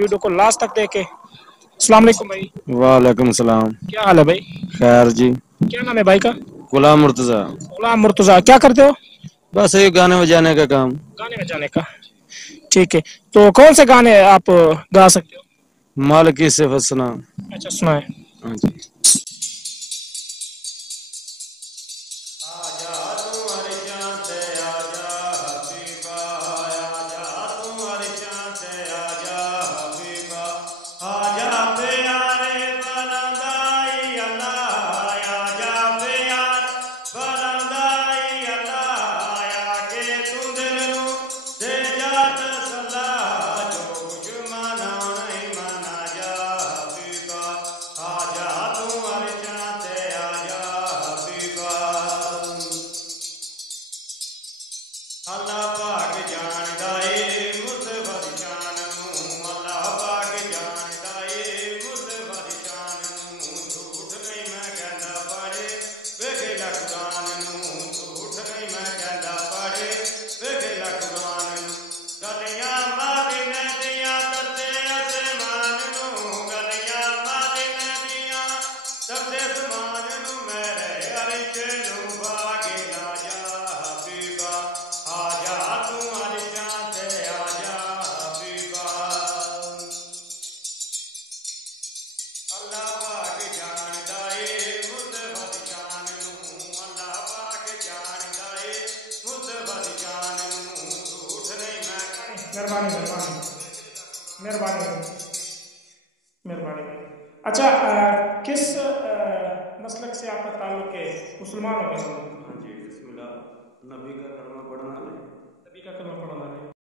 Video को last तक देखे। अस्सलाम वालेकुम भाई। वालेकुम सलाम। क्या हाल है भाई? खैर जी। क्या नाम है भाई का? गुलाम मुर्तजा। गुलाम मुर्तजा। क्या करते हो? बस ये गाने बजाने का काम। गाने बजाने का। ठीक है। तो कौन से गाने आप गा सकते हो? मालिकी से फसना। अच्छा, सुना है। हाँ जी। अल्लाह पाक जानदा ए मुसवर शान नूं, अल्लाह पाक जानदा ए मुसवर शान नूं। झूठ नहीं मैं कहंदा पढ़े वेखेला कुरान नूं, झूठ नहीं मैं कहंदा पढ़े वेखेला कुरान नूं। गलियां मादिने दियां तरदे आसमान नूं, गलियां मादिने दियां तरदे आसमान नूं। मेरे अरश नूं भागे ना जा हबीबा, आजा तू अरशां ते आजा हबीबा। अल्लाह पाक जानदा ए मुसवर शान नूं, अल्लाह पाक जानदा ए मुसवर शान नूं। झूठ नहीं मैं मेहरबानी मेहरबानी मेहरबानी मेहरबानी भाई। अच्छा, किस मसलक से आपका ताल्लुक है? मुसलमान हो गए? हाँ जी, बिस्मिल्लाह। नबी का कलमा पढ़ना है। नबी का कलमा पढ़ना है।